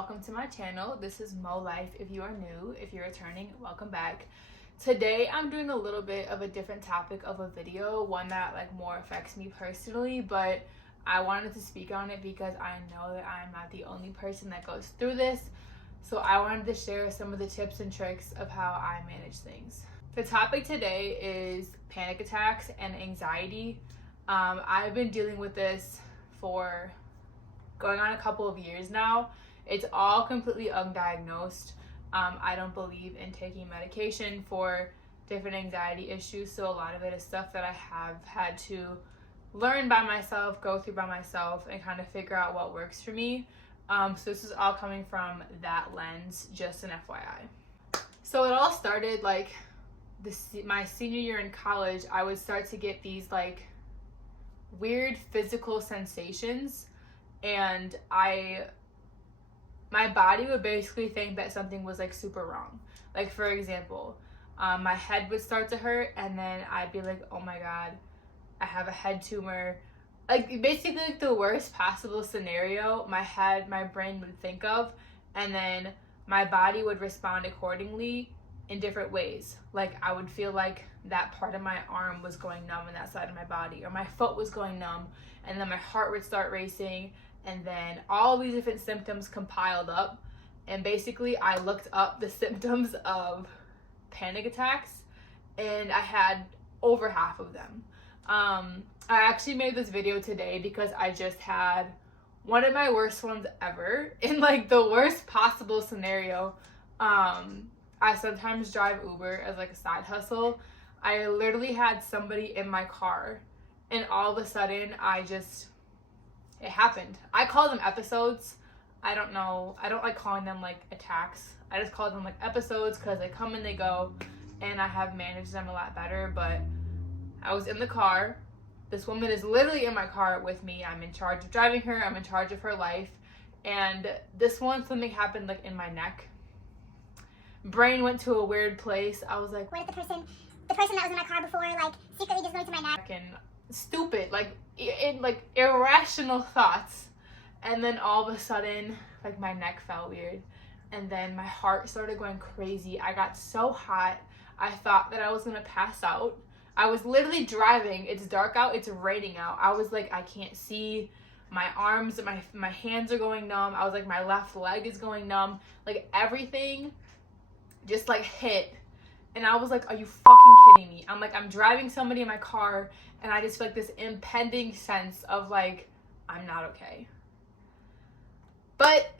welcome to my channel. This is Mo Life. If you are new, if you're returning, welcome back. Today I'm doing a little bit of a different topic of a video, one that more affects me personally, but I wanted to speak on it because I know that I'm not the only person that goes through this. So I wanted to share some of the tips and tricks of how I manage things. The topic today is panic attacks and anxiety. I've been dealing with this for going on a couple of years now. It's all completely undiagnosed. I don't believe in taking medication for different anxiety issues, so a lot of it is stuff that I have had to learn by myself, go through by myself, and kind of figure out what works for me. So this is all coming from that lens, just an FYI. So it all started my senior year in college. I would start to get these weird physical sensations, and my body would basically think that something was super wrong. For example, my head would start to hurt, and then I'd be like, oh my god, I have a head tumor. Basically the worst possible scenario my brain would think of, and then my body would respond accordingly in different ways. I would feel like that part of my arm was going numb in that side of my body, or my foot was going numb, and then my heart would start racing, and then all these different symptoms compiled up. And basically I looked up the symptoms of panic attacks, and I had over half of them. I actually made this video today because I just had one of my worst ones ever. In the worst possible scenario, I sometimes drive Uber as a side hustle. I literally had somebody in my car, and all of a sudden it happened. I call them episodes. I don't know. I don't like calling them attacks. I just call them episodes because they come and they go, and I have managed them a lot better. But I was in the car. This woman is literally in my car with me. I'm in charge of driving her. I'm in charge of her life. And this one, something happened in my neck. Brain went to a weird place. I was like, what if the person that was in my car before secretly just going to my neck? And stupid, irrational thoughts. And then all of a sudden, my neck felt weird, and then my heart started going crazy. I got so hot, I thought that I was gonna pass out. I was literally driving. It's dark out, it's raining out. I was I can't see. My arms, my hands are going numb. I was my left leg is going numb. Everything just hit. And I was are you fucking kidding me? I'm driving somebody in my car, and I just feel this impending sense of I'm not okay. But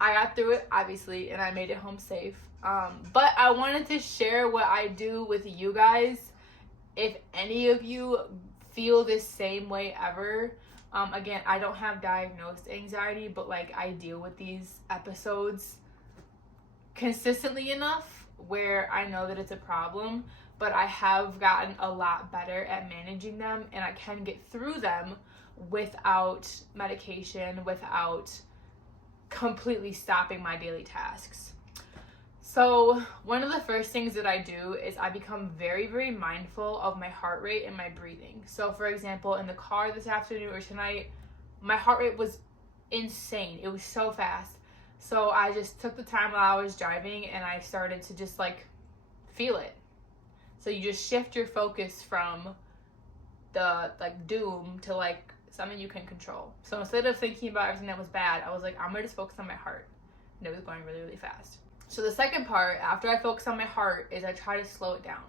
I got through it, obviously, and I made it home safe. But I wanted to share what I do with you guys. If any of you feel this same way ever, again, I don't have diagnosed anxiety, but I deal with these episodes consistently enough where I know that it's a problem, but I have gotten a lot better at managing them, and I can get through them without medication, without completely stopping my daily tasks. So one of the first things that I do is I become very, very mindful of my heart rate and my breathing. So for example, in the car this afternoon or tonight, my heart rate was insane. It was so fast. So I just took the time while I was driving, and I started to just feel it. So you just shift your focus from the doom to something you can control. So instead of thinking about everything that was bad, I was I'm gonna just focus on my heart. And it was going really, really fast. So the second part, after I focus on my heart, is I try to slow it down.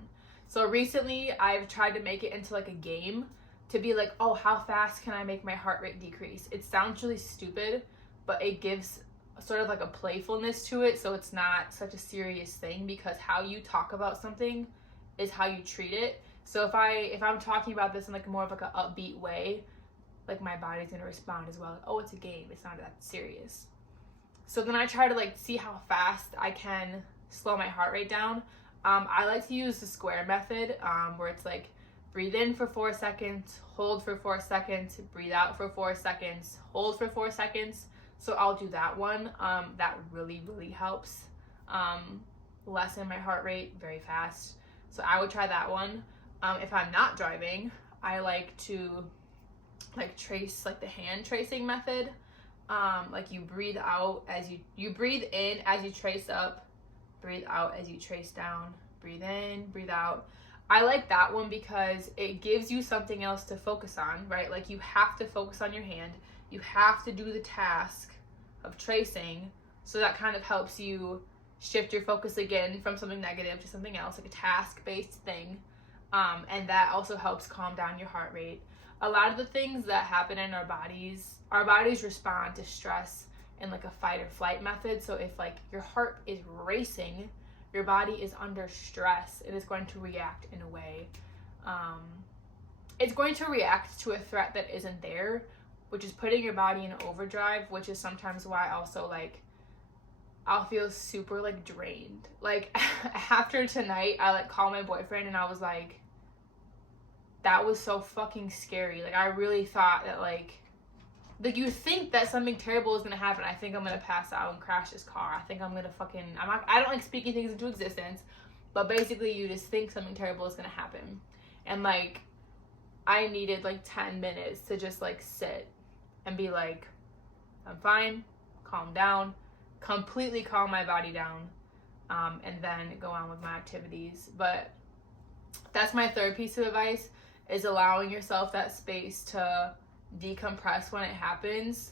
So recently I've tried to make it into a game, to be oh, how fast can I make my heart rate decrease? It sounds really stupid, but it gives sort of a playfulness to it, so it's not such a serious thing, because how you talk about something is how you treat it. So if I'm talking about this in more of an upbeat way, my body's gonna respond as well. Oh, it's a game, it's not that serious. So then I try to see how fast I can slow my heart rate down. I like to use the square method, where it's breathe in for 4 seconds, hold for 4 seconds, breathe out for 4 seconds, hold for 4 seconds. So I'll do that one. That really, really helps lessen my heart rate very fast. So I would try that one. If I'm not driving, I like to trace the hand tracing method. Like you breathe out as you breathe in as you trace up, breathe out as you trace down, breathe in, breathe out. I like that one because it gives you something else to focus on, right? Like you have to focus on your hand. You have to do the task of tracing. So that kind of helps you shift your focus again from something negative to something else, like a task-based thing. And that also helps calm down your heart rate. A lot of the things that happen in our bodies respond to stress in like a fight or flight method. So if like your heart is racing, your body is under stress, it is going to react in a way. It's going to react to a threat that isn't there, which is putting your body in overdrive, which is sometimes why also like I'll feel super like drained. Like after tonight, I like called my boyfriend and I was like, that was so fucking scary. Like I really thought that like you think that something terrible is gonna happen. I think I'm gonna pass out and crash this car. I think I'm gonna fucking, I don't like speaking things into existence, but basically you just think something terrible is gonna happen. And like, I needed like 10 minutes to just like sit and be like, I'm fine, calm down, completely calm my body down, and then go on with my activities. But that's my third piece of advice, is allowing yourself that space to decompress when it happens,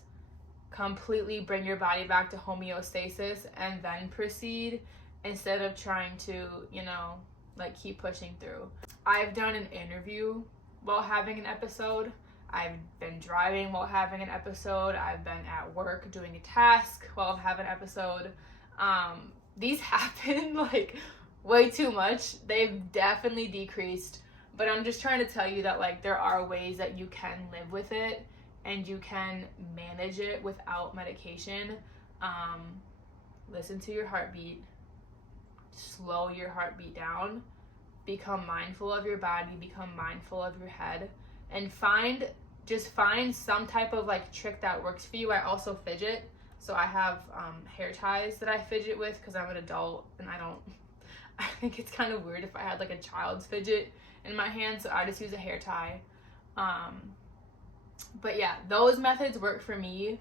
completely bring your body back to homeostasis, and then proceed, instead of trying to, you know, like keep pushing through. I've done an interview while having an episode. I've been driving while having an episode. I've been at work doing a task while having an episode. These happen like way too much. They've definitely decreased, but I'm just trying to tell you that like there are ways that you can live with it and you can manage it without medication. Listen to your heartbeat, slow your heartbeat down, become mindful of your body, become mindful of your head, and find some type of like trick that works for you. I also fidget, so I have hair ties that I fidget with because I'm an adult and I think it's kind of weird if I had like a child's fidget in my hand, so I just use a hair tie. But yeah, those methods work for me.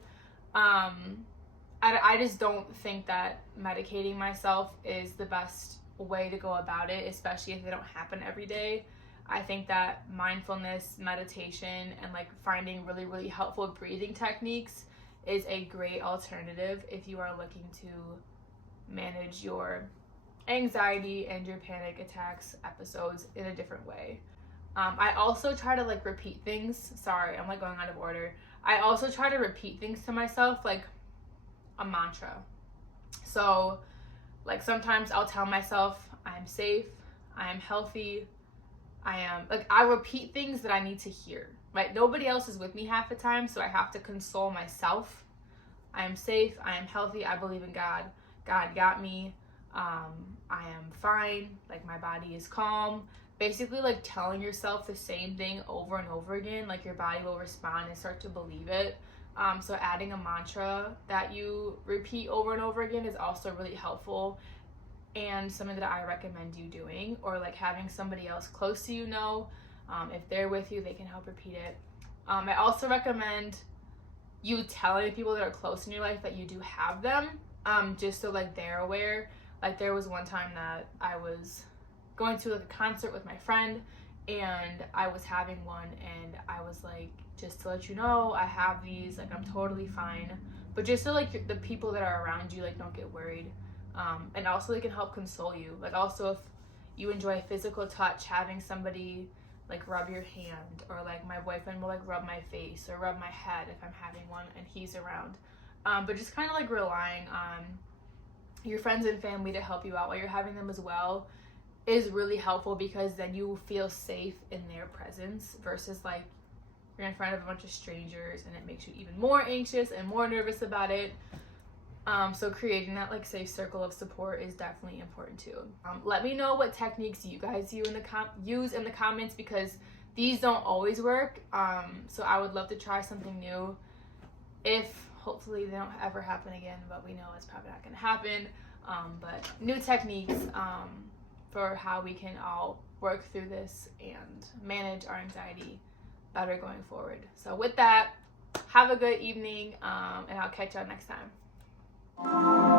I just don't think that medicating myself is the best way to go about it, especially if they don't happen every day. I think that mindfulness, meditation, and like finding really, really helpful breathing techniques is a great alternative if you are looking to manage your anxiety and your panic attacks episodes in a different way. I also try to like repeat things. Sorry, I'm like going out of order. I also try to repeat things to myself like a mantra. So like sometimes I'll tell myself I'm safe, I am healthy, I repeat things that I need to hear, right? Nobody else is with me half the time, so I have to console myself. I am safe, I am healthy, I believe in God, God got me, I am fine, like my body is calm. Basically like telling yourself the same thing over and over again, like your body will respond and start to believe it. So adding a mantra that you repeat over and over again is also really helpful, and something that I recommend you doing, or like having somebody else close to you know. If they're with you, they can help repeat it. I also recommend you telling people that are close in your life that you do have them, just so like they're aware. Like there was one time that I was going to like a concert with my friend and I was having one, and I was like, just to let you know, I have these, like I'm totally fine, but just so like the people that are around you like don't get worried. And also they can help console you. Like also if you enjoy physical touch, having somebody like rub your hand, or like my boyfriend will like rub my face or rub my head if I'm having one and he's around. But just kind of like relying on your friends and family to help you out while you're having them as well is really helpful, because then you feel safe in their presence versus like you're in front of a bunch of strangers and it makes you even more anxious and more nervous about it. So creating that like safe circle of support is definitely important too. Let me know what techniques you guys use in the comments, because these don't always work. So I would love to try something new. If hopefully they don't ever happen again, but we know it's probably not going to happen. But new techniques for how we can all work through this and manage our anxiety better going forward. So with that, Have a good evening, and I'll catch y'all next time.